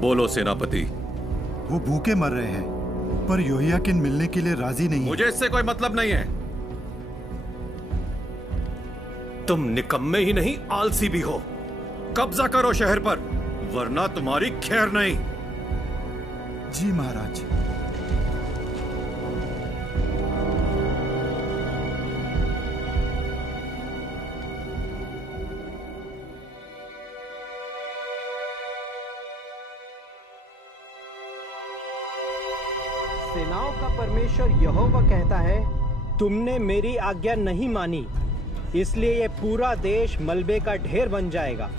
बोलो सेनापति। वो भूखे मर रहे हैं, पर योहियाकिन मिलने के लिए राजी नहीं है। मुझे इससे कोई मतलब नहीं है। तुम निकम्मे ही नहीं, आलसी भी हो। कब्जा करो शहर पर, वरना तुम्हारी खैर नहीं। जी महाराज। सेनाओं का परमेश्वर यहोवा कहता है, तुमने मेरी आज्ञा नहीं मानी, इसलिए ये पूरा देश मलबे का ढेर बन जाएगा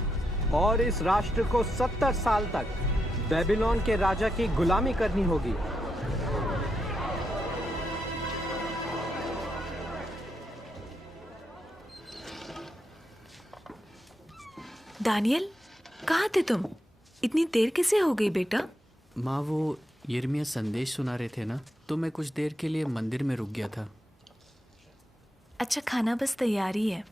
और इस राष्ट्र को 70 साल तक बेबीलोन के राजा की गुलामी करनी होगी। दानियल, कहाँ थे तुम? इतनी देर कैसे हो गई बेटा? माँ, वो यिर्मयाह संदेश सुना रहे थे ना, तो मैं कुछ देर के लिए मंदिर में रुक गया था। अच्छा, खाना बस तैयार ही है।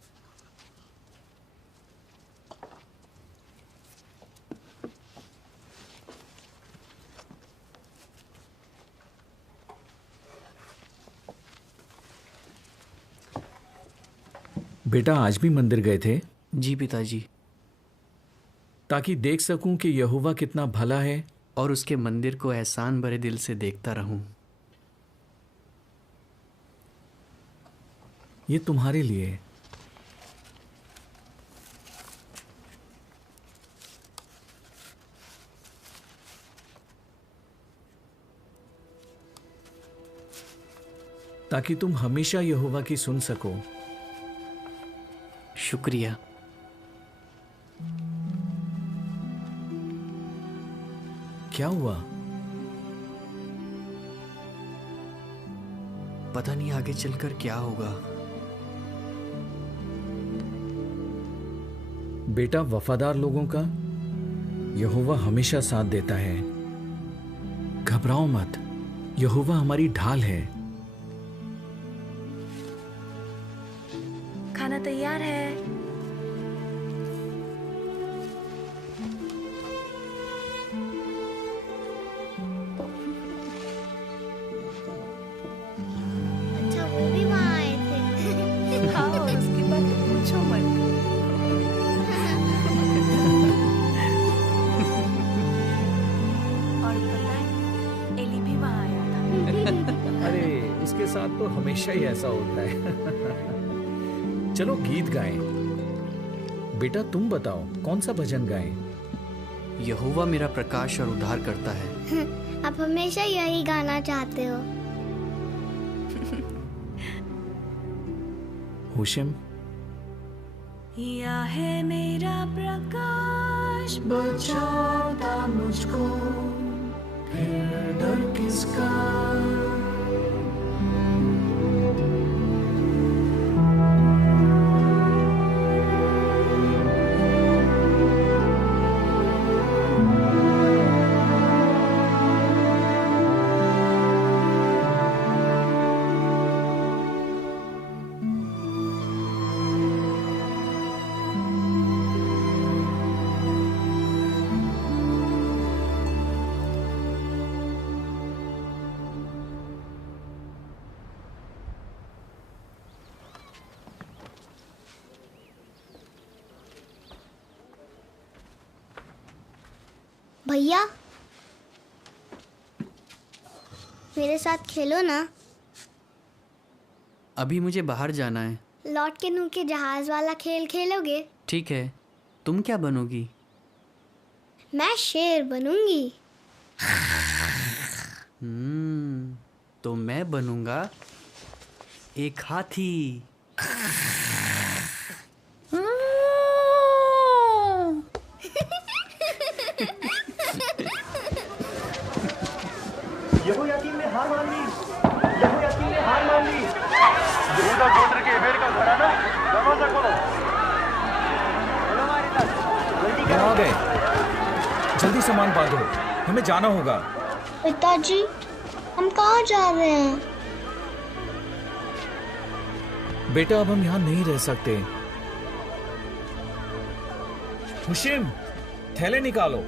बेटा, आज भी मंदिर गए थे? जी पिताजी। ताकि देख सकूं कि यहोवा कितना भला है और उसके मंदिर को एहसान भरे दिल से देखता रहूं। ये तुम्हारे लिए। ताकि तुम हमेशा यहोवा की सुन सको। शुक्रिया। क्या हुआ? पता नहीं आगे चलकर क्या होगा। बेटा, वफादार लोगों का यहोवा हमेशा साथ देता है। घबराओ मत, यहोवा हमारी ढाल है। खाना तैयार है। अच्छा, वो भी वहाँ आए थे। हाँ, उसके बाद तो पूछो मत। और पता है, एली भी वहाँ आया था। अरे, उसके साथ तो हमेशा ही ऐसा होता है। चलो गीत गाएं। बेटा, तुम बताओ कौन सा भजन गाएं? यहोवा मेरा प्रकाश और उद्धार करता है। आप हमेशा यही गाना चाहते हो। होशम। या है मेरा प्रकाश, बचाता मुझको, फिर डर किसका। भैया, मेरे साथ खेलो ना। अभी मुझे बाहर जाना है। लौट के नू के जहाज वाला खेल खेलोगे? ठीक है। तुम क्या बनोगी? मैं शेर बनूंगी। तो मैं बनूंगा एक हाथी। यहोयाकीन ने हार मान ली। यहोयाकीन ने हार मान ली। यहूदा गोत्र के एबेर का घराना, दरवाजा खोलो। यहाँ आ गए। जल्दी सामान बांधो, हमें जाना होगा। पिताजी, हम कहाँ जा रहे हैं? बेटा, अब हम यहाँ नहीं रह सकते। हुशिम, थैले निकालो।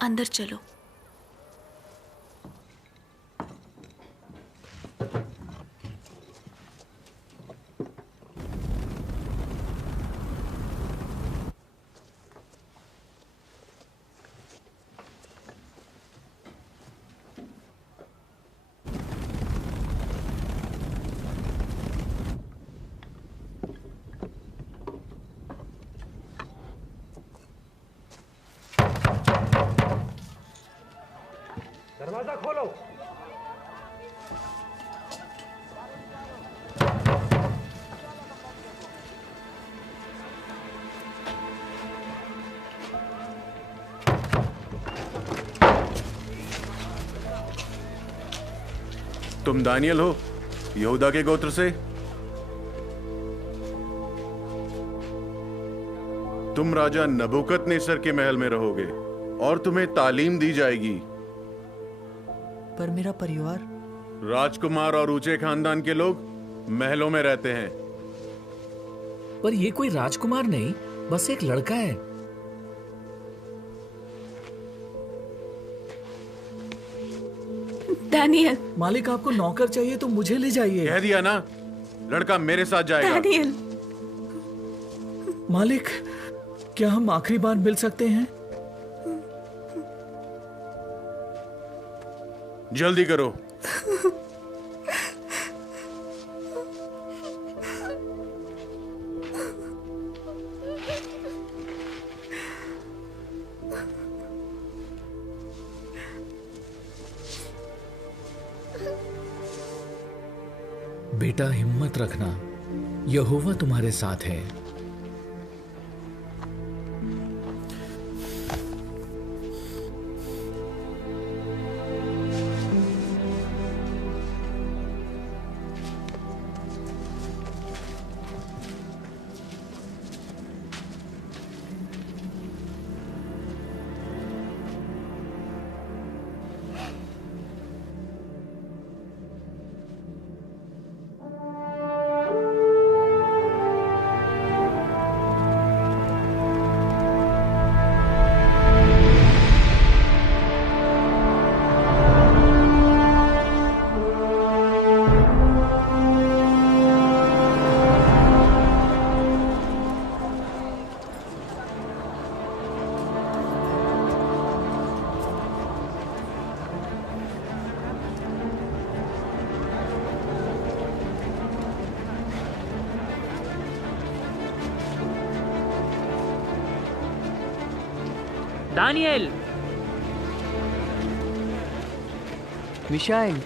अंदर चलो। दरवाजा खोलो। तुम दानियल हो, यहूदा के गोत्र से? तुम राजा नबूकदनेस्सर के महल में रहोगे और तुम्हें तालीम दी जाएगी। पर मेरा परिवार? राजकुमार और ऊंचे खानदान के लोग महलों में रहते हैं। पर ये कोई राजकुमार नहीं, बस एक लड़का है। दानियल। मालिक, आपको नौकर चाहिए तो मुझे ले जाइए। कह दिया ना, लड़का मेरे साथ जाएगा। दानियल। मालिक, क्या हम आखिरी बार मिल सकते हैं? जल्दी करो। बेटा, हिम्मत रखना, यहोवा तुम्हारे साथ है। दानियल। मिशाइल,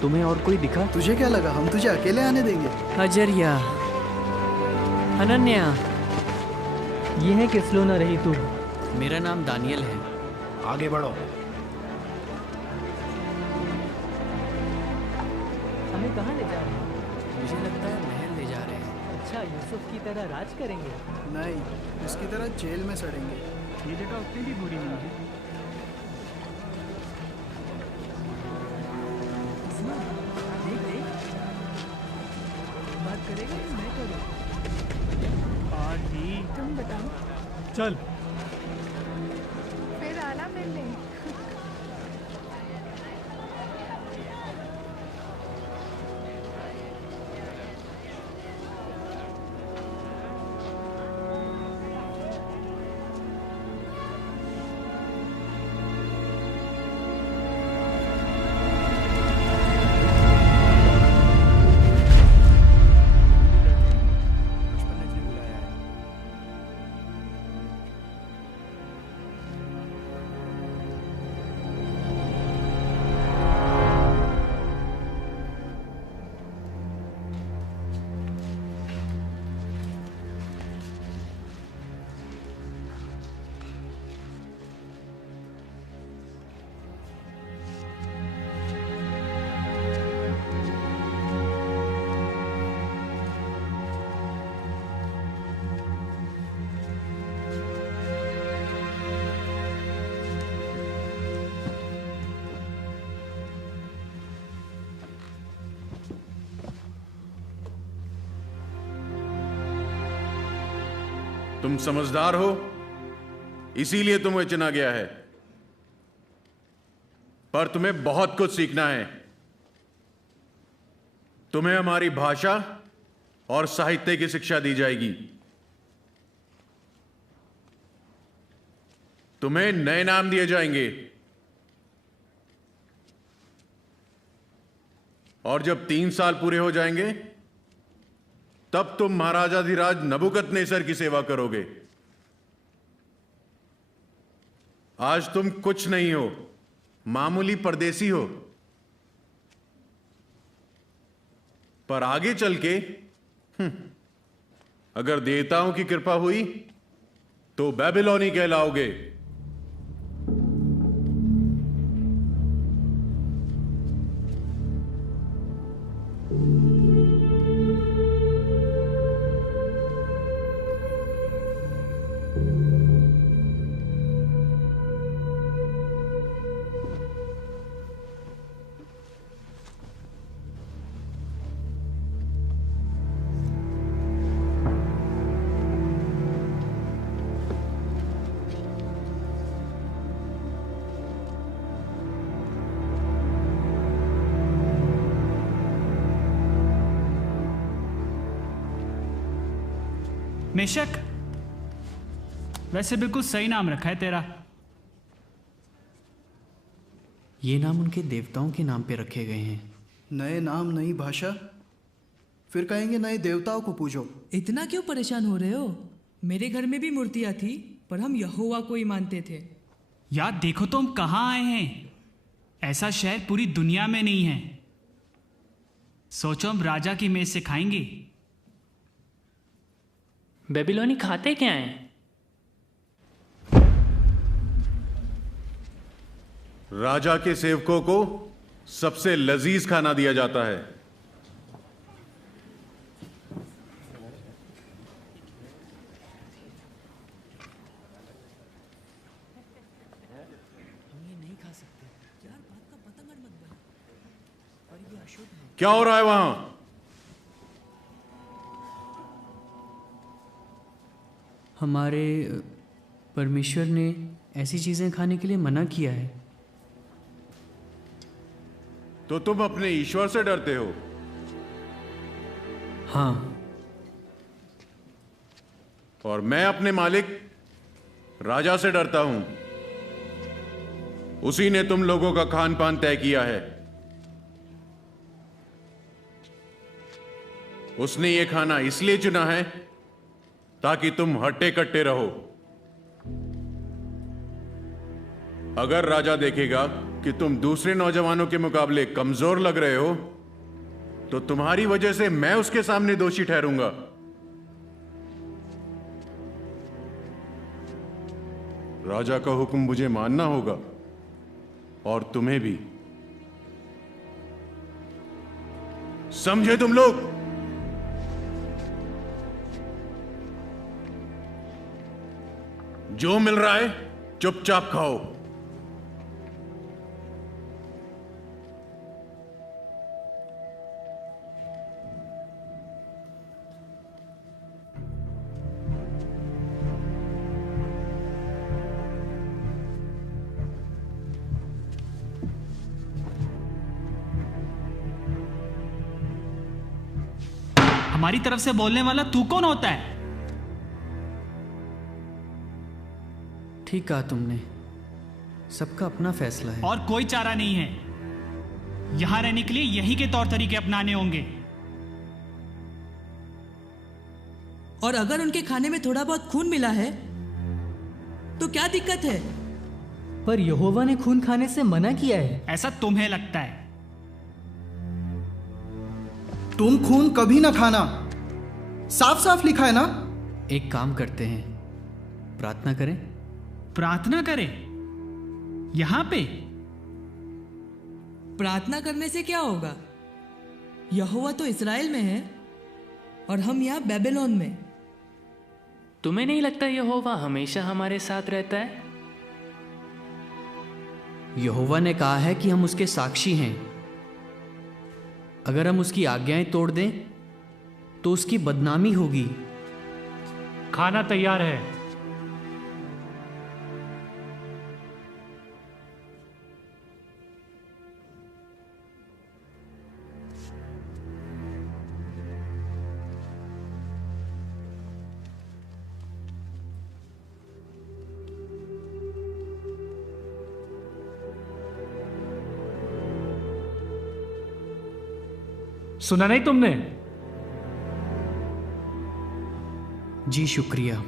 तुम्हें और कोई दिखा? तुझे क्या लगा हम तुझे अकेले आने देंगे? अजरिया, अनन्या। ये है किस लो न रही तू? मेरा नाम दानियल है। आगे बढ़ो। हमें कहाँ ले जा रहे हैं? मुझे लगता है महल ले जा रहे हैं। अच्छा, यूसुफ की तरह राज करेंगे? नहीं, इसकी तरह जेल में सड़ेंगे। ये जगह उतनी भी बुरी नहीं है। देख देख, बात करेगा कि मैं करूँ? आजी, तुम बताओ। चल। फिर आना मिलने। तुम समझदार हो, इसीलिए तुम्हें चुना गया है। पर तुम्हें बहुत कुछ सीखना है। तुम्हें हमारी भाषा और साहित्य की शिक्षा दी जाएगी। तुम्हें नए नाम दिए जाएंगे और जब 3 साल पूरे हो जाएंगे तब तुम महाराजाधिराज नबुकदनेस्सर की सेवा करोगे। आज तुम कुछ नहीं हो, मामूली परदेसी हो, पर आगे चल के अगर देवताओं की कृपा हुई तो बेबीलोनी कहलाओगे। मेशक, वैसे बिल्कुल सही नाम रखा है तेरा। ये नाम उनके देवताओं के नाम पे रखे गए हैं। नए नाम नई भाषा, फिर कहेंगे नए देवताओं को पूजो। इतना क्यों परेशान हो रहे हो? मेरे घर में भी मूर्तियां थी, पर हम यहोवा को ही मानते थे। यार देखो तो हम कहाँ आए हैं। ऐसा शहर पूरी दुनिया में नहीं है। सोचो हम राजा की मेज से खाएंगे। बेबीलोनी खाते क्या हैं? राजा के सेवकों को सबसे लजीज खाना दिया जाता है। क्या हो रहा है वहां? हमारे परमेश्वर ने ऐसी चीजें खाने के लिए मना किया है। तो तुम अपने ईश्वर से डरते हो? हाँ। और मैं अपने मालिक राजा से डरता हूं। उसी ने तुम लोगों का खान पान तय किया है। उसने ये खाना इसलिए चुना है ताकि तुम हट्टे कट्टे रहो। अगर राजा देखेगा कि तुम दूसरे नौजवानों के मुकाबले कमजोर लग रहे हो तो तुम्हारी वजह से मैं उसके सामने दोषी ठहरूंगा। राजा का हुक्म मुझे मानना होगा और तुम्हें भी। समझे तुम लोग? जो मिल रहा है चुपचाप खाओ। हमारी तरफ से बोलने वाला तू कौन होता है? ठीक कहा तुमने, सबका अपना फैसला है। और कोई चारा नहीं है। यहां रहने के लिए यही के तौर तरीके अपनाने होंगे। और अगर उनके खाने में थोड़ा बहुत खून मिला है तो क्या दिक्कत है? पर यहोवा ने खून खाने से मना किया है। ऐसा तुम्हें लगता है। तुम खून कभी ना खाना, साफ साफ लिखा है ना। एक काम करते हैं, प्रार्थना करें। प्रार्थना करें? यहां पे? प्रार्थना करने से क्या होगा? यहोवा तो इस्राएल में है और हम यहाँ बेबीलोन में। तुम्हें नहीं लगता यहोवा हमेशा हमारे साथ रहता है? यहोवा ने कहा है कि हम उसके साक्षी हैं। अगर हम उसकी आज्ञाएं तोड़ दें तो उसकी बदनामी होगी। खाना तैयार है। सुना नहीं तुमने? जी शुक्रिया,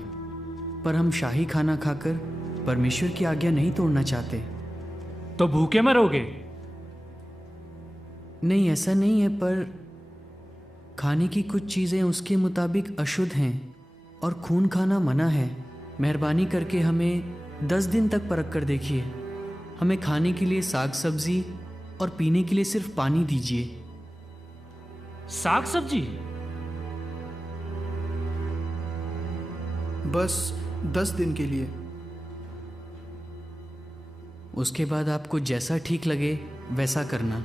पर हम शाही खाना खाकर परमेश्वर की आज्ञा नहीं तोड़ना चाहते। तो भूखे मरोगे? नहीं, ऐसा नहीं है, पर खाने की कुछ चीज़ें उसके मुताबिक अशुद्ध हैं और खून खाना मना है। मेहरबानी करके हमें 10 दिन तक परख कर देखिए। हमें खाने के लिए साग सब्जी और पीने के लिए सिर्फ पानी दीजिए। साग सब्जी? बस 10 दिन के लिए। उसके बाद आपको जैसा ठीक लगे वैसा करना।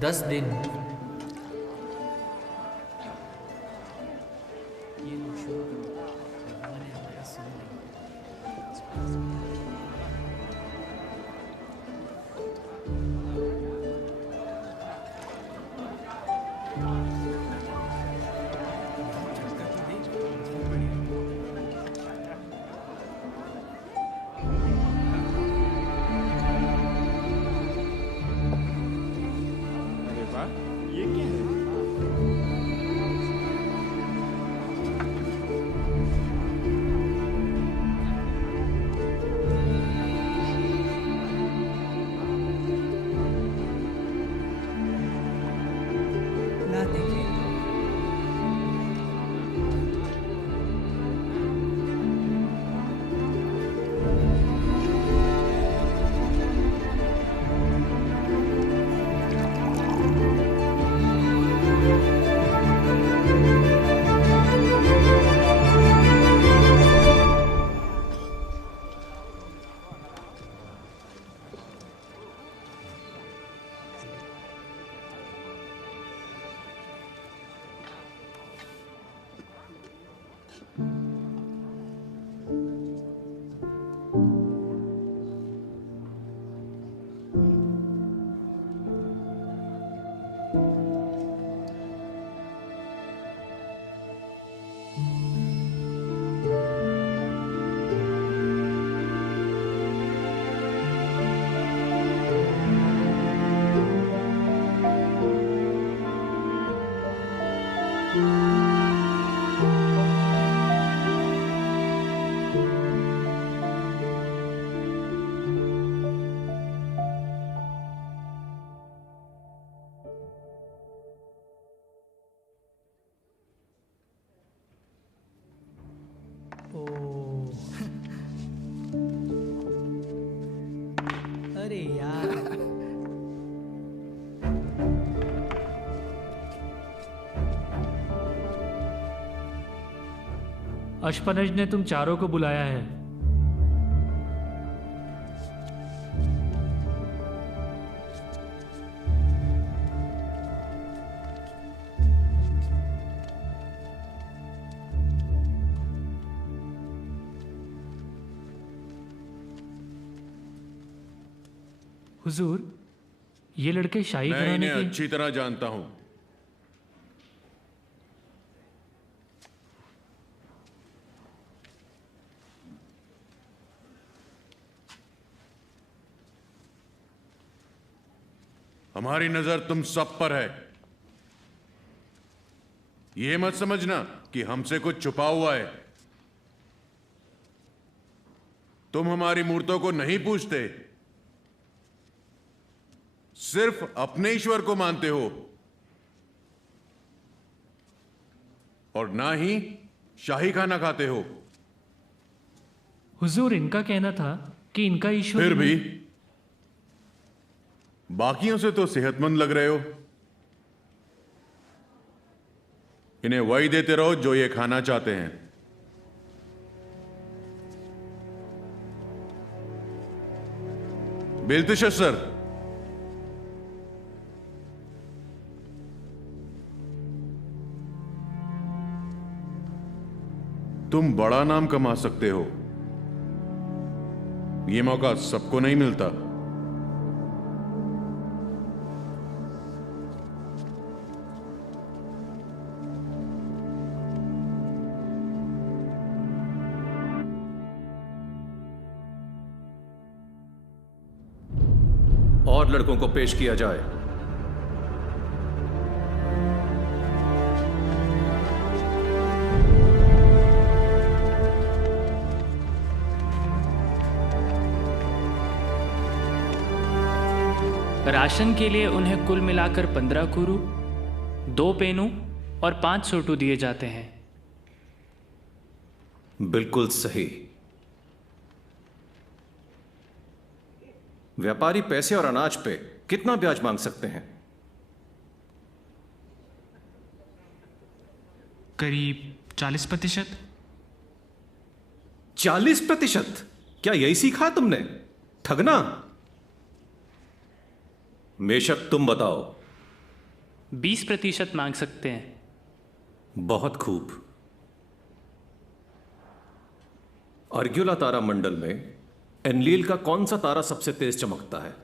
दस दिन। ये लोग शुरू करो, भगवान ने हमारा सुन लिया। ये क्या है? ला देखिए। अरे यार, अशपनज ने तुम चारों को बुलाया है। हुजूर, ये लड़के शाही मैं घराने इन्हें के अच्छी तरह जानता हूं। हमारी नजर तुम सब पर है। यह मत समझना कि हमसे कुछ छुपा हुआ है। तुम हमारी मूर्तों को नहीं पूजते, सिर्फ अपने ईश्वर को मानते हो और ना ही शाही खाना खाते हो। हुजूर, इनका कहना था कि इनका ईश्वर फिर भी बाकियों से तो सेहतमंद लग रहे हो। इन्हें वही देते रहो जो ये खाना चाहते हैं। बेल्तशस्सर, तुम बड़ा नाम कमा सकते हो। यह मौका सबको नहीं मिलता। और लड़कों को पेश किया जाए। राशन के लिए उन्हें कुल मिलाकर 15 कुरु, 2 पेनू और 5 सोटू दिए जाते हैं। बिल्कुल सही। व्यापारी पैसे और अनाज पे कितना ब्याज मांग सकते हैं? करीब 40%। 40%? क्या यही सीखा है तुमने? ठगना। बेशक, तुम बताओ। 20% मांग सकते हैं। बहुत खूब। अर्ग्युला तारा मंडल में एनलील का कौन सा तारा सबसे तेज चमकता है?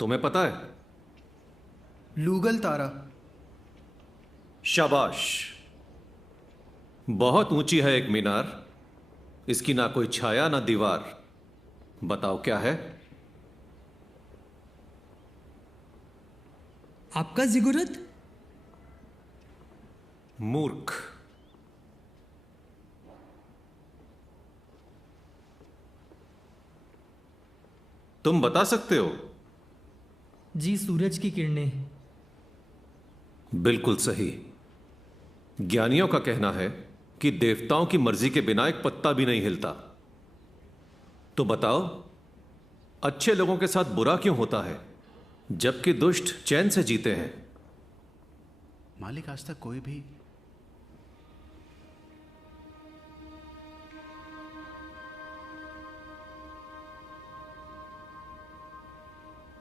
तुम्हें पता है? लूगल तारा। शाबाश। बहुत ऊंची है एक मीनार, इसकी ना कोई छाया ना दीवार। बताओ क्या है? आपका जिगुरत? मूर्ख। तुम बता सकते हो? जी, सूरज की किरणें। बिल्कुल सही। ज्ञानियों का कहना है कि देवताओं की मर्जी के बिना एक पत्ता भी नहीं हिलता। तो बताओ, अच्छे लोगों के साथ बुरा क्यों होता है जबकि दुष्ट चैन से जीते हैं? मालिक, आज तक कोई भी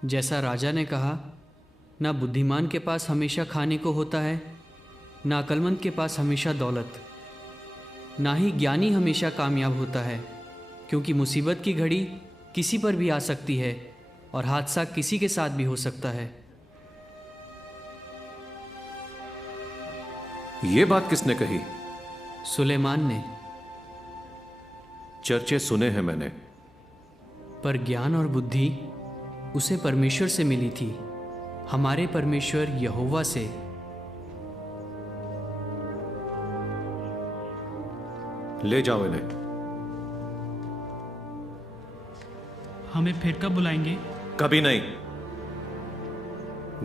जैसा राजा ने कहा, ना बुद्धिमान के पास हमेशा खाने को होता है, ना अक्लमंद के पास हमेशा दौलत, ना ही ज्ञानी हमेशा कामयाब होता है, क्योंकि मुसीबत की घड़ी किसी पर भी आ सकती है और हादसा किसी के साथ भी हो सकता है। यह बात किसने कही? सुलेमान ने। चर्चे सुने हैं मैंने। पर ज्ञान और बुद्धि उसे परमेश्वर से मिली थी, हमारे परमेश्वर यहोवा से। ले जाओ इन्हें। हमें फिर कब बुलाएंगे? कभी नहीं।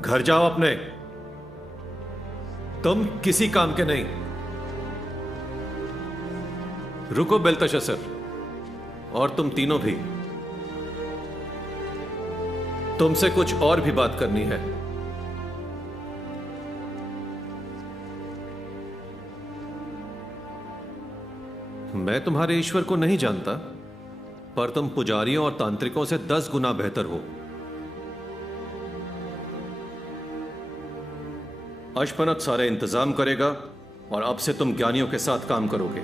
घर जाओ अपने। तुम किसी काम के नहीं। रुको बेल्तशस्सर, और तुम तीनों भी। तुमसे कुछ और भी बात करनी है। मैं तुम्हारे ईश्वर को नहीं जानता, पर तुम पुजारियों और तांत्रिकों से 10 गुना बेहतर हो। अश्पनत सारे इंतजाम करेगा और अब से तुम ज्ञानियों के साथ काम करोगे।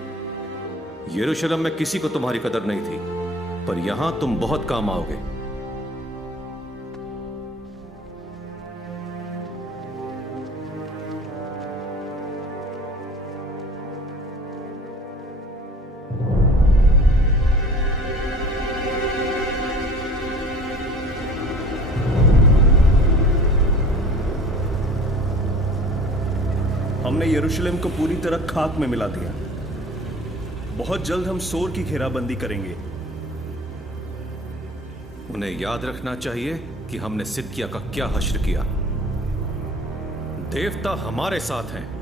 यरूशलेम में किसी को तुम्हारी कदर नहीं थी, पर यहां तुम बहुत काम आओगे। हमने यरूशलेम को पूरी तरह खाक में मिला दिया। बहुत जल्द हम सोर की घेराबंदी करेंगे। उन्हें याद रखना चाहिए कि हमने सिदकिया का क्या हश्र किया। देवता हमारे साथ हैं।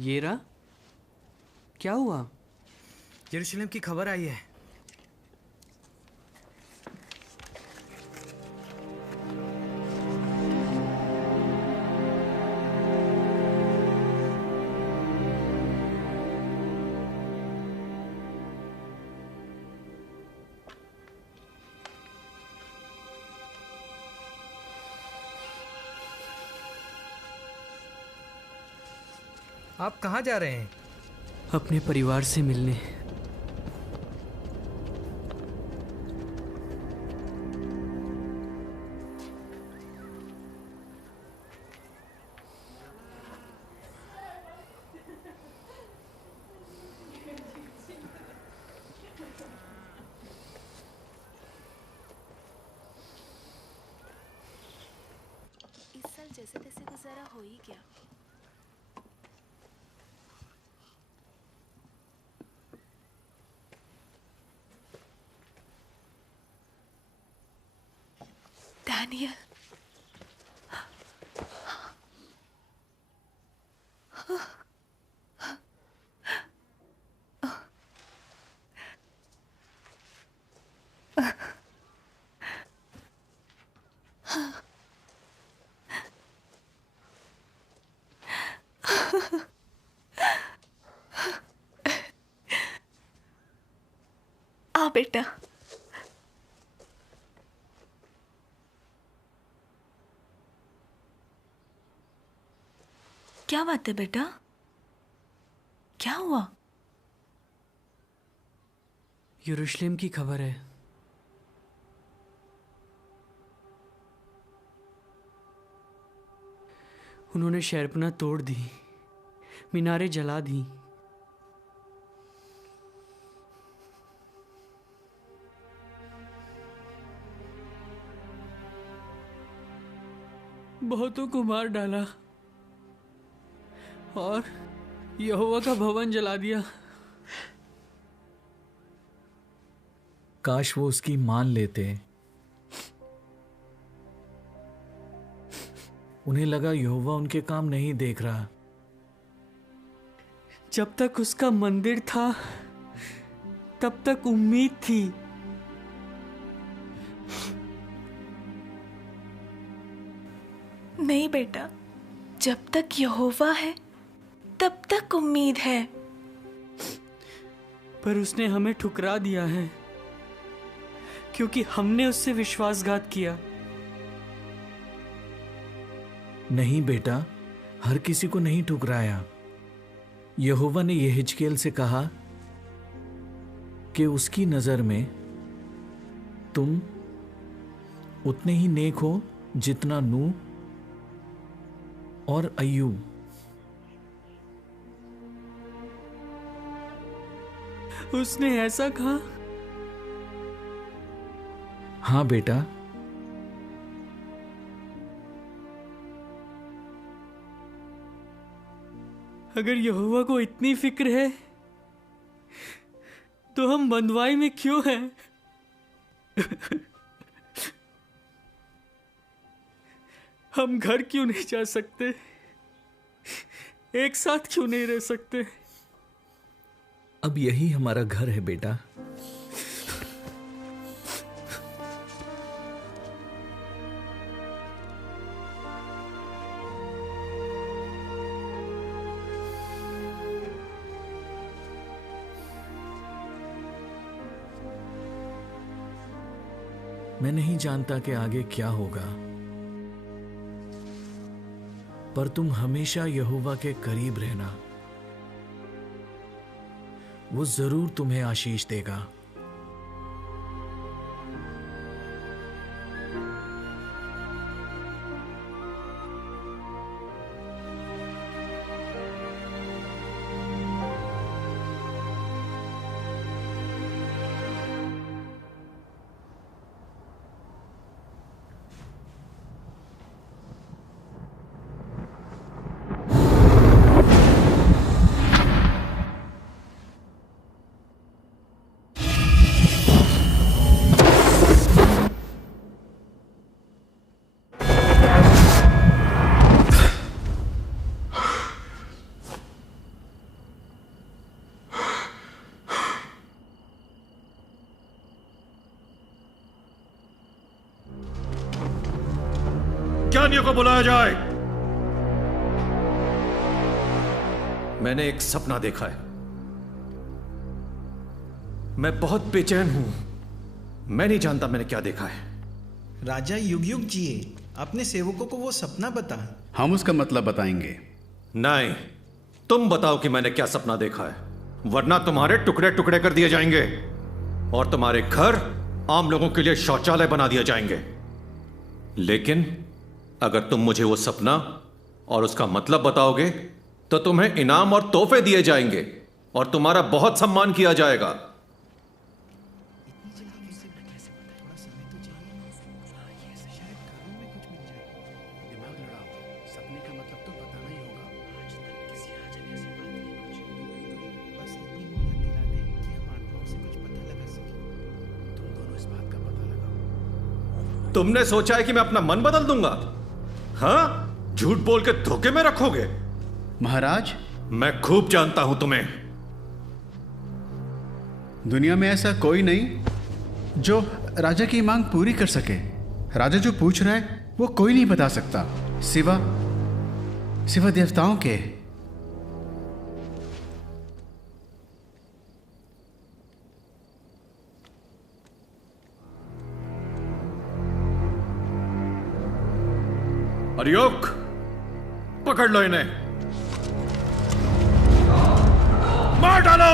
ये रहा। क्या हुआ? यरूशलेम की खबर आई है। आप कहाँ जा रहे हैं? अपने परिवार से मिलने। इस साल जैसे तैसे गुजारा हो ही गया। डैनियल, आ बेटा। क्या बात है बेटा? क्या हुआ? यरूशलेम की खबर है। उन्होंने शहरपनाह तोड़ दी, मीनारें जला दी। बहुतों को मार डाला और यहोवा का भवन जला दिया। काश वो उसकी मान लेते। उन्हें लगा यहोवा उनके काम नहीं देख रहा। जब तक उसका मंदिर था तब तक उम्मीद थी। नहीं बेटा, जब तक यहोवा है तब तक उम्मीद है। पर उसने हमें ठुकरा दिया है क्योंकि हमने उससे विश्वासघात किया। नहीं बेटा, हर किसी को नहीं ठुकराया। यहोवा ने यहेजकेल से कहा कि उसकी नजर में तुम उतने ही नेक हो जितना नूह और अय्यूब। उसने ऐसा कहा? हाँ बेटा। अगर यहोवा को इतनी फिक्र है तो हम बंधुआई में क्यों हैं? हम घर क्यों नहीं जा सकते? एक साथ क्यों नहीं रह सकते? अब यही हमारा घर है बेटा। मैं नहीं जानता कि आगे क्या होगा, पर तुम हमेशा यहोवा के करीब रहना। वो जरूर तुम्हें आशीष देगा। ज्ञानियों को बुलाया जाए। मैंने एक सपना देखा है। मैं बहुत बेचैन हूं। मैं नहीं जानता मैंने क्या देखा है। राजा युग युग जिए, अपने सेवकों को वो सपना बता। हम उसका मतलब बताएंगे। नहीं, तुम बताओ कि मैंने क्या सपना देखा है, वरना तुम्हारे टुकड़े टुकड़े कर दिए जाएंगे और तुम्हारे घर आम लोगों के लिए शौचालय बना दिए जाएंगे। लेकिन अगर तुम मुझे वो सपना और उसका मतलब बताओगे तो तुम्हें इनाम और तोहफे दिए जाएंगे और तुम्हारा बहुत सम्मान किया जाएगा। तुमने सोचा है कि मैं अपना मन बदल दूंगा? हाँ, झूठ बोल के धोखे में रखोगे? महाराज, मैं खूब जानता हूं तुम्हें। दुनिया में ऐसा कोई नहीं जो राजा की मांग पूरी कर सके। राजा जो पूछ रहा है वो कोई नहीं बता सकता, सिवा देवताओं के। अरियोक, पकड़ लो इन्हें, मार डालो।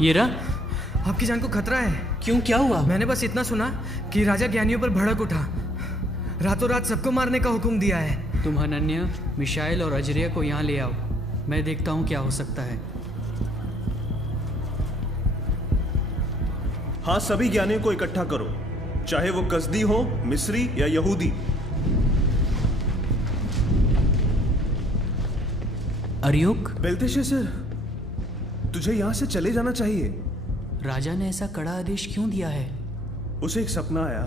ये रहा। आपकी जान को खतरा है। क्यों, क्या हुआ? मैंने बस इतना सुना कि राजा ज्ञानियों पर भड़क उठा, रातों रात सबको मारने का हुक्म दिया है। तुम हनन्या, मिशाइल और अजरिया को यहाँ ले आओ, मैं देखता हूँ क्या हो सकता है। हाँ, सभी ज्ञानियों को इकट्ठा करो, चाहे वो कसदी हो, मिस्री या यहूदी। अरियोक, बेल्तेशास्सर, तुझे यहां से चले जाना चाहिए। राजा ने ऐसा कड़ा आदेश क्यों दिया है? उसे एक सपना आया,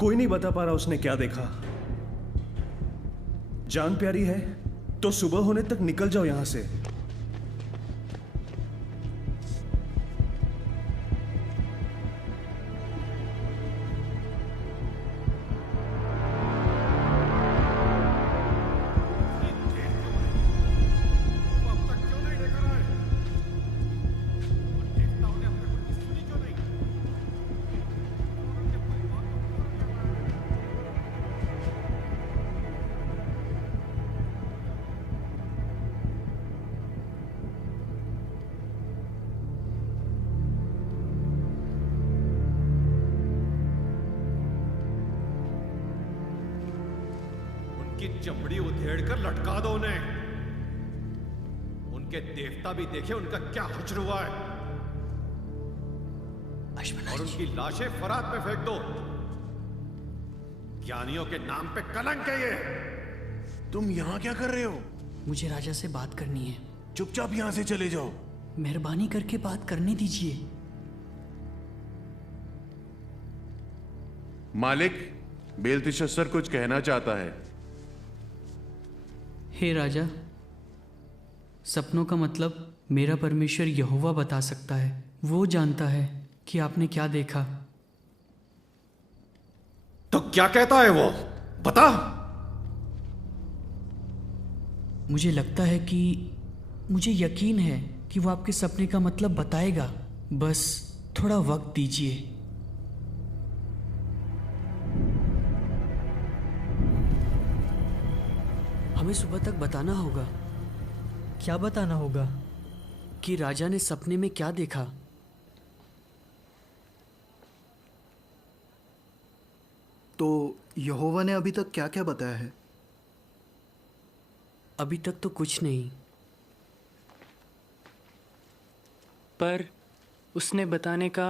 कोई नहीं बता पा रहा उसने क्या देखा। जान प्यारी है तो सुबह होने तक निकल जाओ यहां से। की चमड़ी उधेड़ कर लटका दो उन्हें। उनके देवता भी देखे उनका क्या हश्र हुआ है, और उनकी लाशें फरात में फेंक दो। ज्ञानियों के नाम पे कलंक है ये। तुम यहां क्या कर रहे हो? मुझे राजा से बात करनी है। चुपचाप यहां से चले जाओ। मेहरबानी करके बात करने दीजिए। मालिक, बेल्तेशास्सर कुछ कहना चाहता है। हे राजा, सपनों का मतलब मेरा परमेश्वर यहोवा बता सकता है। वो जानता है कि आपने क्या देखा। तो क्या कहता है वो, बता। मुझे लगता है कि मुझे यकीन है कि वो आपके सपने का मतलब बताएगा, बस थोड़ा वक्त दीजिए। हमें सुबह तक बताना होगा। क्या बताना होगा? कि राजा ने सपने में क्या देखा। तो यहोवा ने अभी तक क्या क्या बताया है? अभी तक तो कुछ नहीं, पर उसने बताने का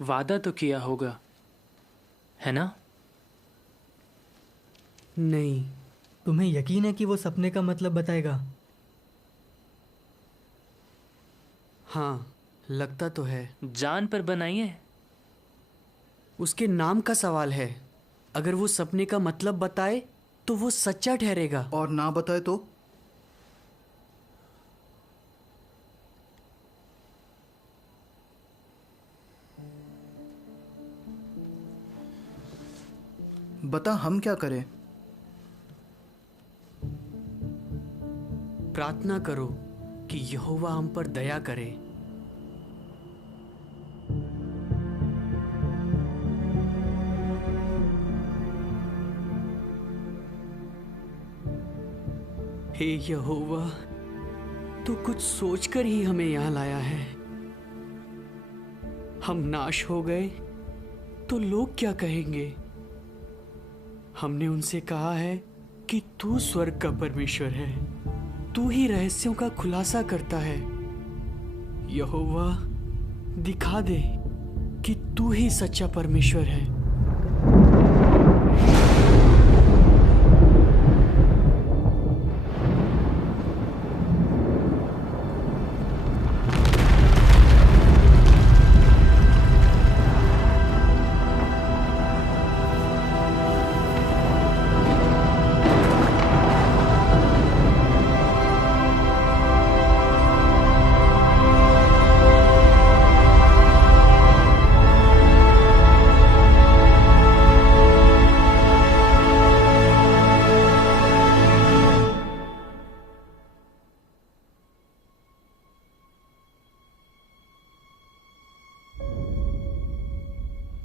वादा तो किया होगा, है ना? नहीं। तुम्हें यकीन है कि वो सपने का मतलब बताएगा? हाँ, लगता तो है। जान पर बनाइए। उसके नाम का सवाल है। अगर वो सपने का मतलब बताए तो वो सच्चा ठहरेगा, और ना बताए तो? बता, हम क्या करें? प्रार्थना करो कि यहोवा हम पर दया करे। हे यहोवा, तू कुछ सोचकर ही हमें यहाँ लाया है। हम नाश हो गए तो लोग क्या कहेंगे? हमने उनसे कहा है कि तू स्वर्ग का परमेश्वर है, तू ही रहस्यों का खुलासा करता है। यहोवा, दिखा दे कि तू ही सच्चा परमेश्वर है।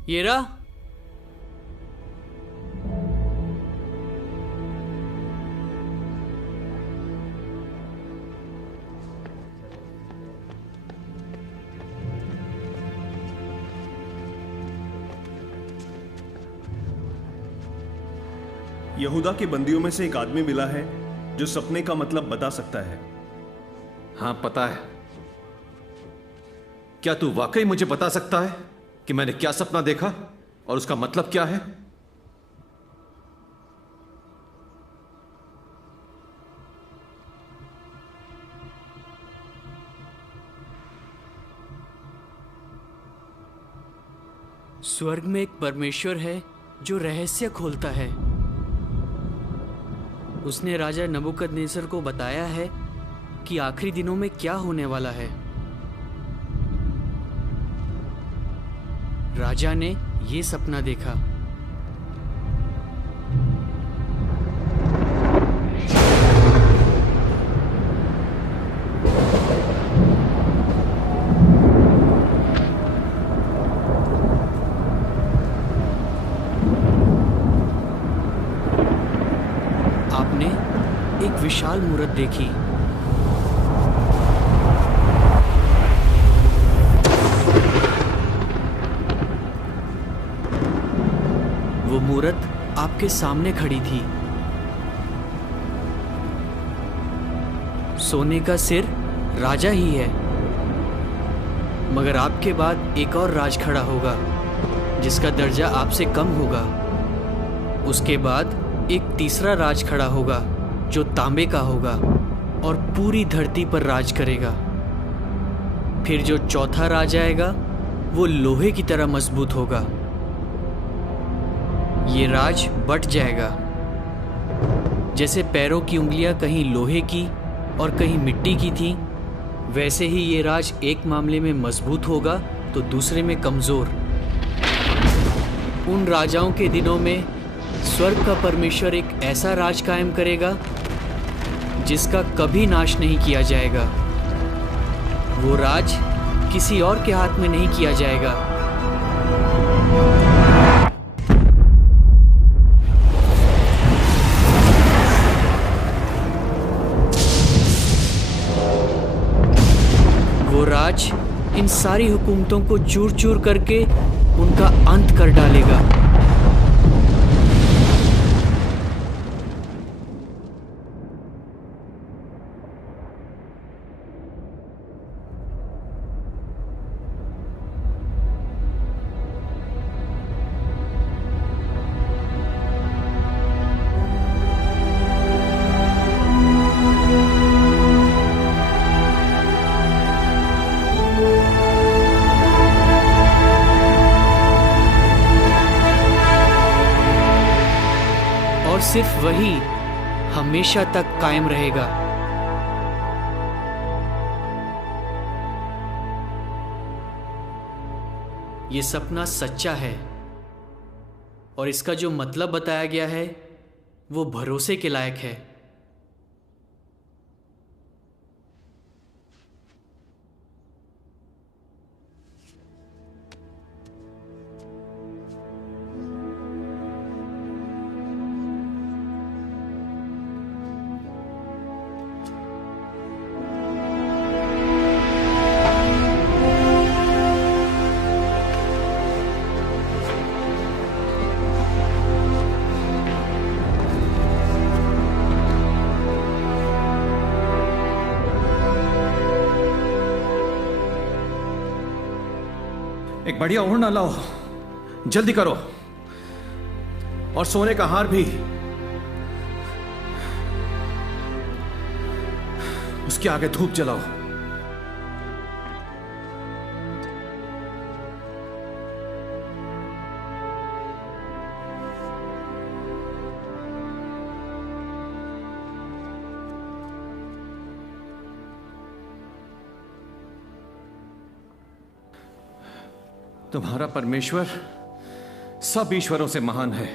ये रहा। यहूदा के बंदियों में से एक आदमी मिला है जो सपने का मतलब बता सकता है। हाँ, पता है। क्या तू वाकई मुझे बता सकता है कि मैंने क्या सपना देखा और उसका मतलब क्या है? स्वर्ग में एक परमेश्वर है जो रहस्य खोलता है। उसने राजा नबूकदनेस्सर को बताया है कि आखिरी दिनों में क्या होने वाला है। राजा ने ये सपना देखा। आपने एक विशाल मूरत देखी। वो मूरत आपके सामने खड़ी थी। सोने का सिर राजा ही है, मगर आपके बाद एक और राज खड़ा होगा जिसका दर्जा आपसे कम होगा। उसके बाद एक तीसरा राज खड़ा होगा जो तांबे का होगा और पूरी धरती पर राज करेगा। फिर जो चौथा राज आएगा वो लोहे की तरह मजबूत होगा। ये राज बट जाएगा। जैसे पैरों की उंगलियां कहीं लोहे की और कहीं मिट्टी की थी, वैसे ही ये राज एक मामले में मजबूत होगा तो दूसरे में कमजोर। उन राजाओं के दिनों में स्वर्ग का परमेश्वर एक ऐसा राज कायम करेगा जिसका कभी नाश नहीं किया जाएगा। वो राज किसी और के हाथ में नहीं किया जाएगा। वो राज इन सारी हुकूमतों को चूर चूर करके उनका अंत कर डालेगा। और सिर्फ वही हमेशा तक कायम रहेगा। ये सपना सच्चा है और इसका जो मतलब बताया गया है वो भरोसे के लायक है। एक बढ़िया ओढ़ना लाओ, जल्दी करो। और सोने का हार भी। उसके आगे धूप जलाओ। तुम्हारा परमेश्वर सब ईश्वरों से महान है,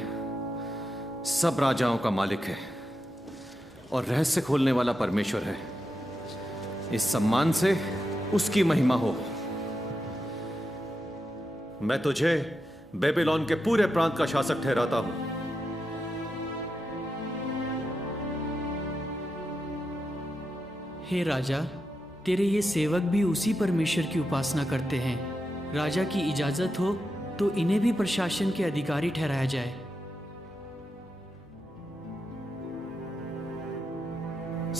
सब राजाओं का मालिक है और रहस्य खोलने वाला परमेश्वर है। इस सम्मान से उसकी महिमा हो। मैं तुझे बेबीलोन के पूरे प्रांत का शासक ठहराता हूं। हे राजा, तेरे ये सेवक भी उसी परमेश्वर की उपासना करते हैं। राजा की इजाजत हो तो इन्हें भी प्रशासन के अधिकारी ठहराया जाए।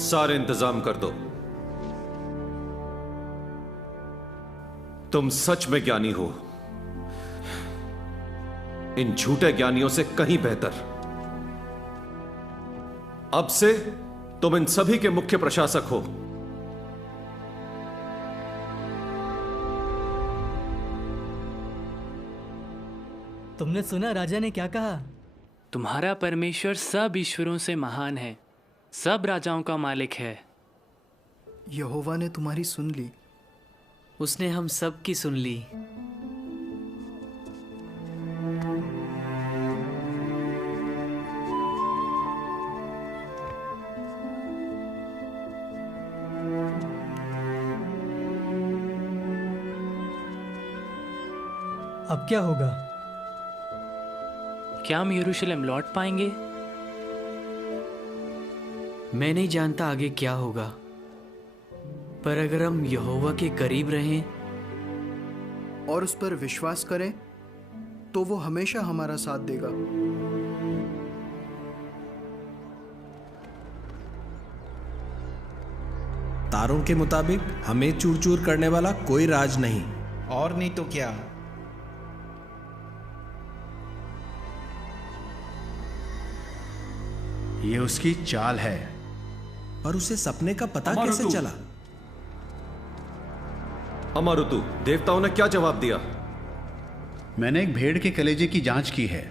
सारे इंतजाम कर दो। तुम सच में ज्ञानी हो, इन झूठे ज्ञानियों से कहीं बेहतर। अब से तुम इन सभी के मुख्य प्रशासक हो। तुमने सुना राजा ने क्या कहा? तुम्हारा परमेश्वर सब ईश्वरों से महान है, सब राजाओं का मालिक है। यहोवा ने तुम्हारी सुन ली। उसने हम सब की सुन ली। अब क्या होगा? क्या हम यरूशलेम लौट पाएंगे? मैं नहीं जानता आगे क्या होगा, पर अगर हम यहोवा के करीब रहें और उस पर विश्वास करें तो वो हमेशा हमारा साथ देगा। तारों के मुताबिक हमें चूर चूर करने वाला कोई राज नहीं। और नहीं तो क्या। ये उसकी चाल है। पर उसे सपने का पता कैसे चला? अमारुतु, देवताओं ने क्या जवाब दिया? मैंने एक भेड़ के कलेजे की जांच की है,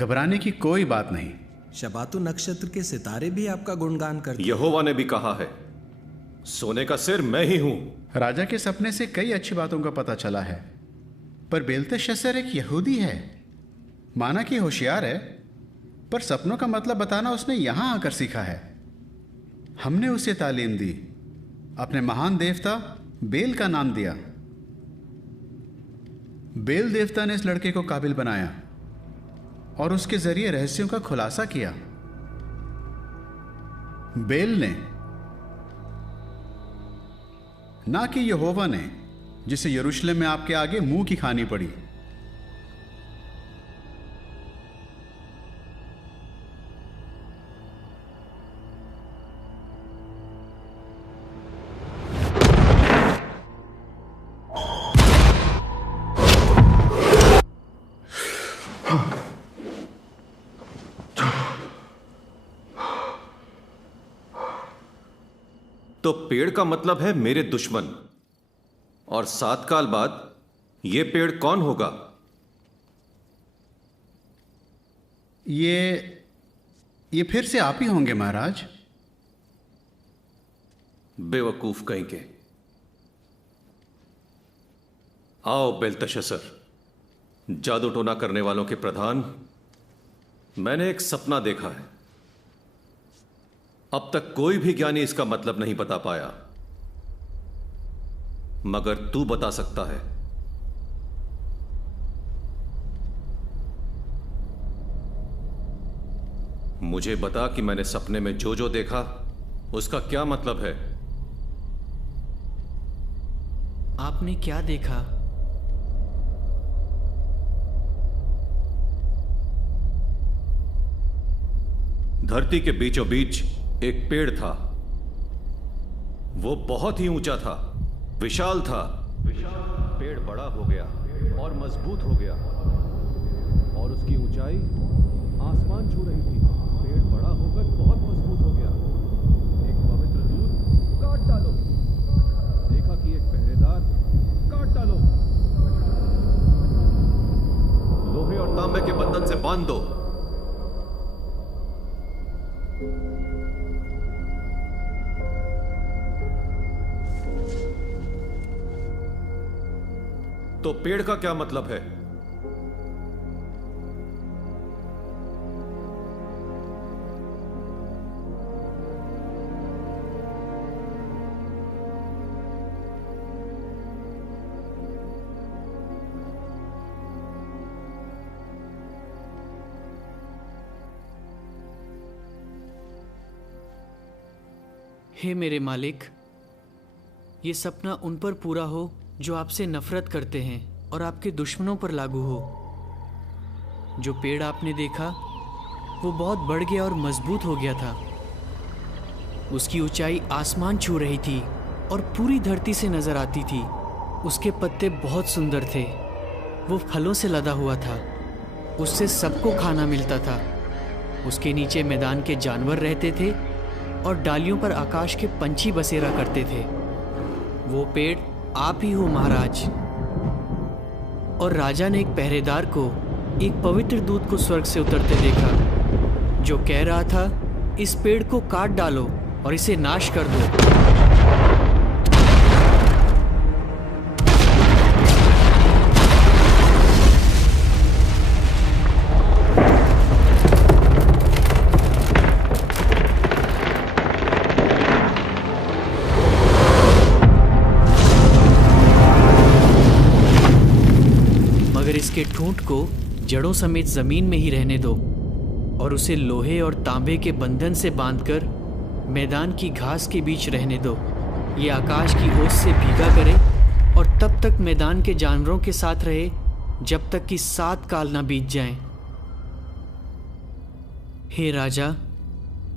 घबराने की कोई बात नहीं। शबातु नक्षत्र के सितारे भी आपका गुणगान करते हैं। यहोवा ने भी कहा है, सोने का सिर मैं ही हूं। राजा के सपने से कई अच्छी बातों का पता चला है, पर बेलतशस्सर एक यहूदी है। माना कि होशियार है, पर सपनों का मतलब बताना उसने यहां आकर सीखा है। हमने उसे तालीम दी, अपने महान देवता बेल का नाम दिया। बेल देवता ने इस लड़के को काबिल बनाया और उसके जरिए रहस्यों का खुलासा किया। बेल ने, ना कि यहोवा ने, जिसे यरूशलेम में आपके आगे मुंह की खानी पड़ी। तो पेड़ का मतलब है मेरे दुश्मन, और 7 काल बाद यह पेड़ कौन होगा? ये फिर से आप ही होंगे महाराज। बेवकूफ कहीं के। आओ बेलतशस्सर, जादू टोना करने वालों के प्रधान, मैंने एक सपना देखा है। अब तक कोई भी ज्ञानी इसका मतलब नहीं बता पाया, मगर तू बता सकता है। मुझे बता कि मैंने सपने में जो जो देखा उसका क्या मतलब है। आपने क्या देखा? धरती के बीचों बीच एक पेड़ था। वो बहुत ही ऊंचा था, विशाल था। पेड़ बड़ा हो गया और मजबूत हो गया और उसकी ऊंचाई आसमान छू रही थी। पेड़ बड़ा होकर बहुत मजबूत हो गया। एक पवित्र दूत काट डालो। देखा कि एक पहरेदार काट डालो। लोहे और तांबे के बंधन से बांध दो। तो पेड़ का क्या मतलब है? हे मेरे मालिक, ये सपना उन पर पूरा हो जो आपसे नफरत करते हैं और आपके दुश्मनों पर लागू हो। जो पेड़ आपने देखा वो बहुत बढ़ गया और मजबूत हो गया था। उसकी ऊंचाई आसमान छू रही थी और पूरी धरती से नजर आती थी। उसके पत्ते बहुत सुंदर थे। वो फलों से लदा हुआ था। उससे सबको खाना मिलता था। उसके नीचे मैदान के जानवर रहते थे और डालियों पर आकाश के पंछी बसेरा करते थे। वो पेड़ आप ही हो महाराज। और राजा ने एक पहरेदार को एक पवित्र दूत को स्वर्ग से उतरते देखा, जो कह रहा था, इस पेड़ को काट डालो और इसे नाश कर दो। इसके ठूंठ को जड़ों समेत जमीन में ही रहने दो और उसे लोहे और तांबे के बंधन से बांधकर मैदान की घास के बीच रहने दो। ये आकाश की ओस से भीगा करे और तब तक मैदान के जानवरों के साथ रहे जब तक कि 7 काल ना बीत जाएं। हे राजा,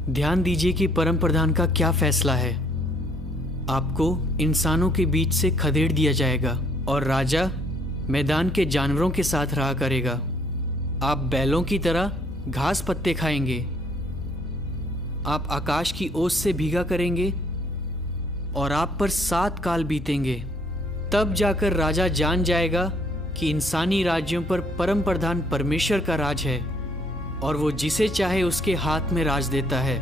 ध्यान दीजिए कि परम प्रधान का क्या फैसला है। आपको इंसानों के बीच से खदेड़ दिया जाएगा और राजा मैदान के जानवरों के साथ रहा करेगा। आप बैलों की तरह घास पत्ते खाएंगे। आप आकाश की ओस से भीगा करेंगे और आप पर 7 काल बीतेंगे। तब जाकर राजा जान जाएगा कि इंसानी राज्यों पर परम प्रधान परमेश्वर का राज है और वो जिसे चाहे उसके हाथ में राज देता है।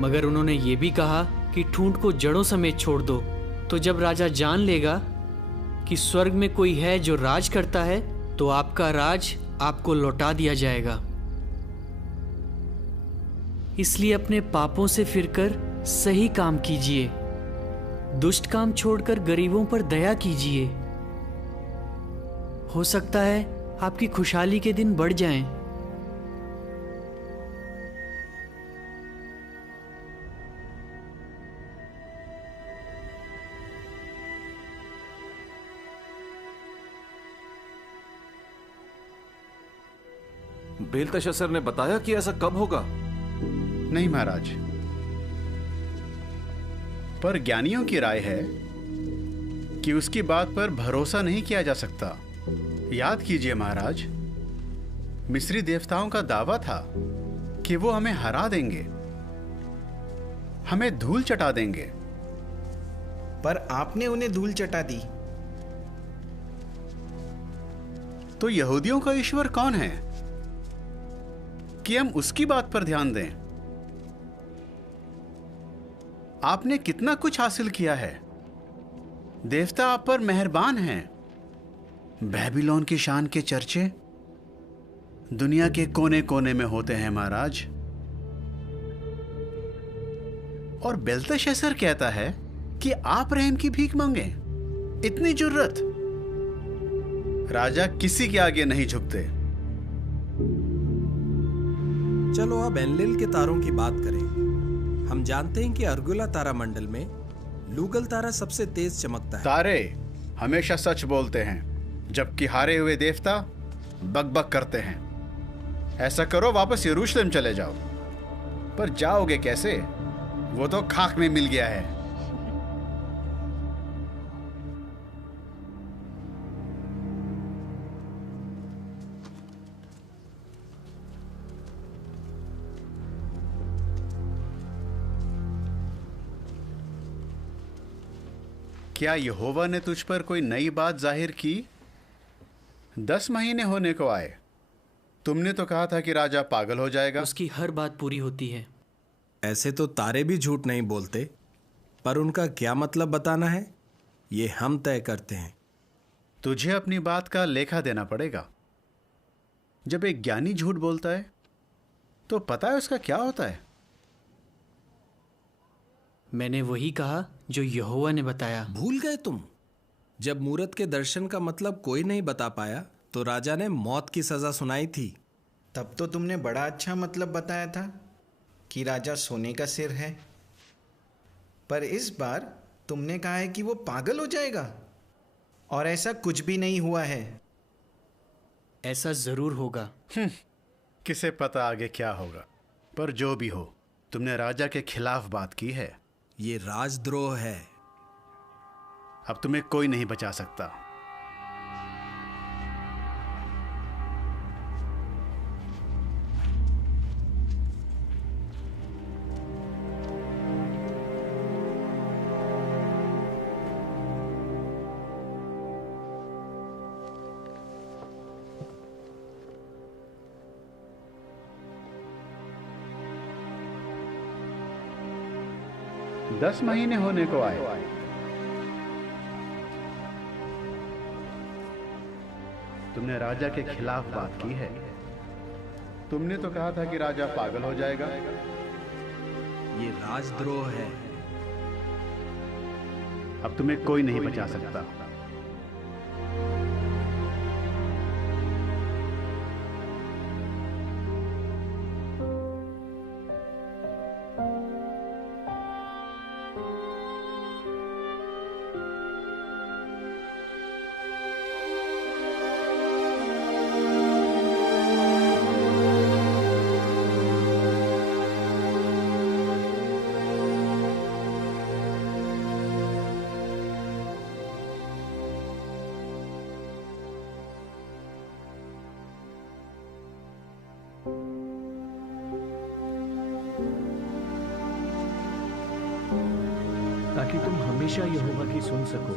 मगर उन्होंने ये भी कहा कि ठूंठ को जड़ों समेत छोड़ दो। तो जब राजा जान लेगा कि स्वर्ग में कोई है जो राज करता है, तो आपका राज आपको लौटा दिया जाएगा। इसलिए अपने पापों से फिरकर सही काम कीजिए। दुष्ट काम छोड़कर गरीबों पर दया कीजिए। हो सकता है आपकी खुशहाली के दिन बढ़ जाएं। बेलतशस्सर ने बताया कि ऐसा कब होगा? नहीं महाराज, पर ज्ञानियों की राय है कि उसकी बात पर भरोसा नहीं किया जा सकता। याद कीजिए महाराज, मिस्री देवताओं का दावा था कि वो हमें हरा देंगे, हमें धूल चटा देंगे। पर आपने उन्हें धूल चटा दी। तो यहूदियों का ईश्वर कौन है कि हम उसकी बात पर ध्यान दें? आपने कितना कुछ हासिल किया है। देवता आप पर मेहरबान हैं। बेबीलोन की शान के चर्चे दुनिया के कोने कोने में होते हैं महाराज। और बेलतशस्सर कहता है कि आप रहम की भीख मांगे। इतनी जुर्रत! राजा किसी के आगे नहीं झुकते। चलो अब एनलिल के तारों की बात करें। हम जानते हैं कि अर्गुला तारा मंडल में लूगल तारा सबसे तेज चमकता है। तारे हमेशा सच बोलते हैं, जबकि हारे हुए देवता बकबक करते हैं। ऐसा करो, वापस यरूशलेम चले जाओ। पर जाओगे कैसे? वो तो खाक में मिल गया है। क्या यहोवा ने तुझ पर कोई नई बात जाहिर की? 10 महीने होने को आए, तुमने तो कहा था कि राजा पागल हो जाएगा। उसकी हर बात पूरी होती है। ऐसे तो तारे भी झूठ नहीं बोलते, पर उनका क्या मतलब बताना है ये हम तय करते हैं। तुझे अपनी बात का लेखा देना पड़ेगा। जब एक ज्ञानी झूठ बोलता है तो पता है उसका क्या होता है? मैंने वही कहा जो यहोवा ने बताया। भूल गए तुम? जब मूरत के दर्शन का मतलब कोई नहीं बता पाया तो राजा ने मौत की सजा सुनाई थी। तब तो तुमने बड़ा अच्छा मतलब बताया था कि राजा सोने का सिर है, पर इस बार तुमने कहा है कि वो पागल हो जाएगा, और ऐसा कुछ भी नहीं हुआ है। ऐसा जरूर होगा। किसे पता आगे क्या होगा, पर जो भी हो तुमने राजा के खिलाफ बात की है। ये राजद्रोह है। अब तुम्हें कोई नहीं बचा सकता। दस महीने होने को आए, तुमने राजा के खिलाफ बात की है। तुमने तो कहा था कि राजा पागल हो जाएगा। ये राजद्रोह है। अब तुम्हें कोई नहीं बचा सकता। ताकि तुम हमेशा यहोवा की सुन सको।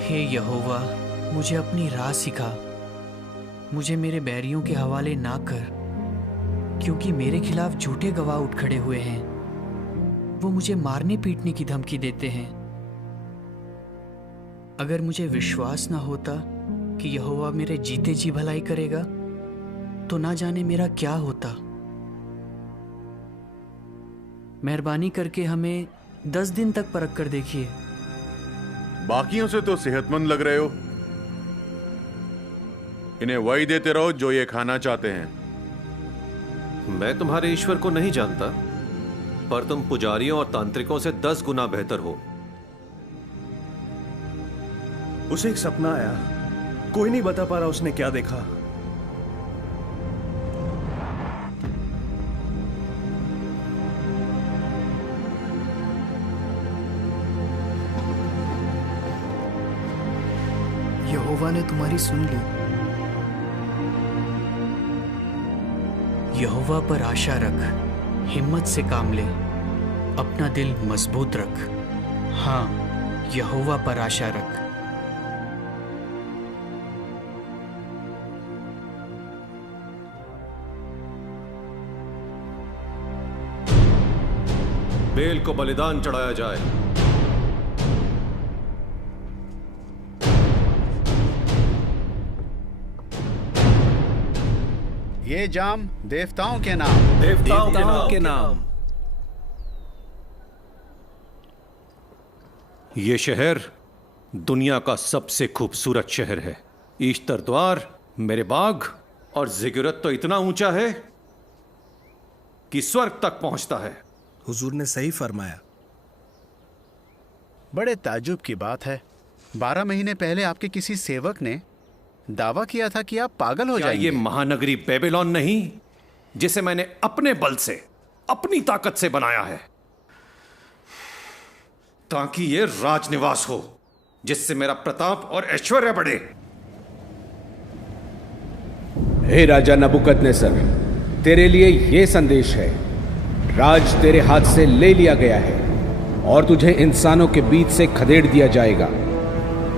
हे यहोवा, मुझे अपनी राह सिखा। मुझे मेरे बैरियों के हवाले ना कर, क्योंकि मेरे खिलाफ झूठे गवाह उठ खड़े हुए हैं। वो मुझे मारने पीटने की धमकी देते हैं। अगर मुझे विश्वास ना होता कि यहोवा मेरे जीते जी भलाई करेगा, तो ना जाने मेरा क्या होता। मेहरबानी करके हमें 10 दिन तक परख कर देखिए। बाकियों से तो सेहतमंद लग रहे हो। इन्हें वही देते रहो जो ये खाना चाहते हैं। मैं तुम्हारे ईश्वर को नहीं जानता, पर तुम पुजारियों और तांत्रिकों से 10 गुना बेहतर हो। उसे एक सपना आया, कोई नहीं बता पा रहा उसने क्या देखा। यहोवा ने तुम्हारी सुन ली। यहोवा पर आशा रख, हिम्मत से काम ले, अपना दिल मजबूत रख। हाँ, यहोवा पर आशा रख। बेल को बलिदान चढ़ाया जाए। ये जाम देवताओं के नाम। देवताओं के नाम। ये शहर दुनिया का सबसे खूबसूरत शहर है। ईस्टर द्वार, मेरे बाग और जिगुरत तो इतना ऊंचा है कि स्वर्ग तक पहुंचता है। हुजूर ने सही फरमाया। बड़े ताज्जुब की बात है, 12 महीने पहले आपके किसी सेवक ने दावा किया था कि आप पागल हो जाएंगे। ये महानगरी बेबीलोन नहीं, जिसे मैंने अपने बल से, अपनी ताकत से बनाया है, ताकि ये राजनिवास हो जिससे मेरा प्रताप और ऐश्वर्य बढ़े। हे राजा नबुकदनेस्सर, तेरे लिए ये संदेश है, राज तेरे हाथ से ले लिया गया है और तुझे इंसानों के बीच से खदेड़ दिया जाएगा।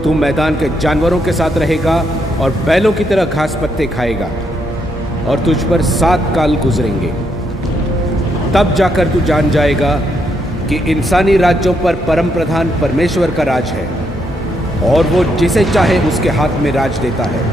तू मैदान के जानवरों के साथ रहेगा और बैलों की तरह घास पत्ते खाएगा और तुझ पर 7 काल गुजरेंगे। तब जाकर तू जान जाएगा कि इंसानी राज्यों पर परम प्रधान परमेश्वर का राज है और वो जिसे चाहे उसके हाथ में राज देता है।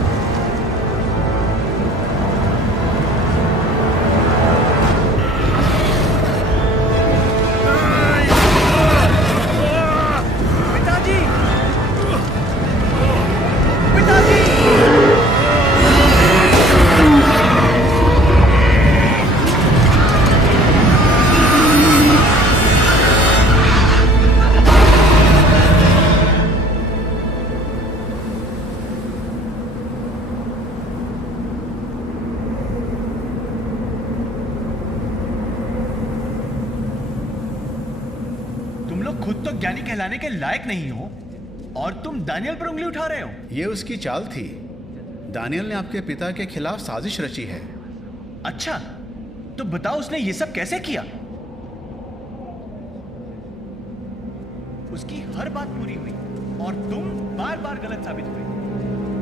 खुद तो ज्ञानी कहलाने के लायक नहीं हो और तुम दानियल पर उंगली उठा रहे हो। ये उसकी चाल थी। दानियल ने आपके पिता के खिलाफ साजिश रची है। अच्छा, तो बताओ उसने ये सब कैसे किया? उसकी हर बात पूरी हुई और तुम बार बार गलत साबित हुए।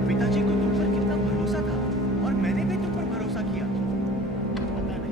पिताजी को तुम पर कितना भरोसा था और मैंने भी तुम पर भरोसा किया। पता नहीं।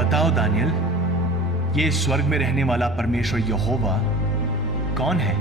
बताओ दानियल, ये स्वर्ग में रहने वाला परमेश्वर यहोवा कौन है?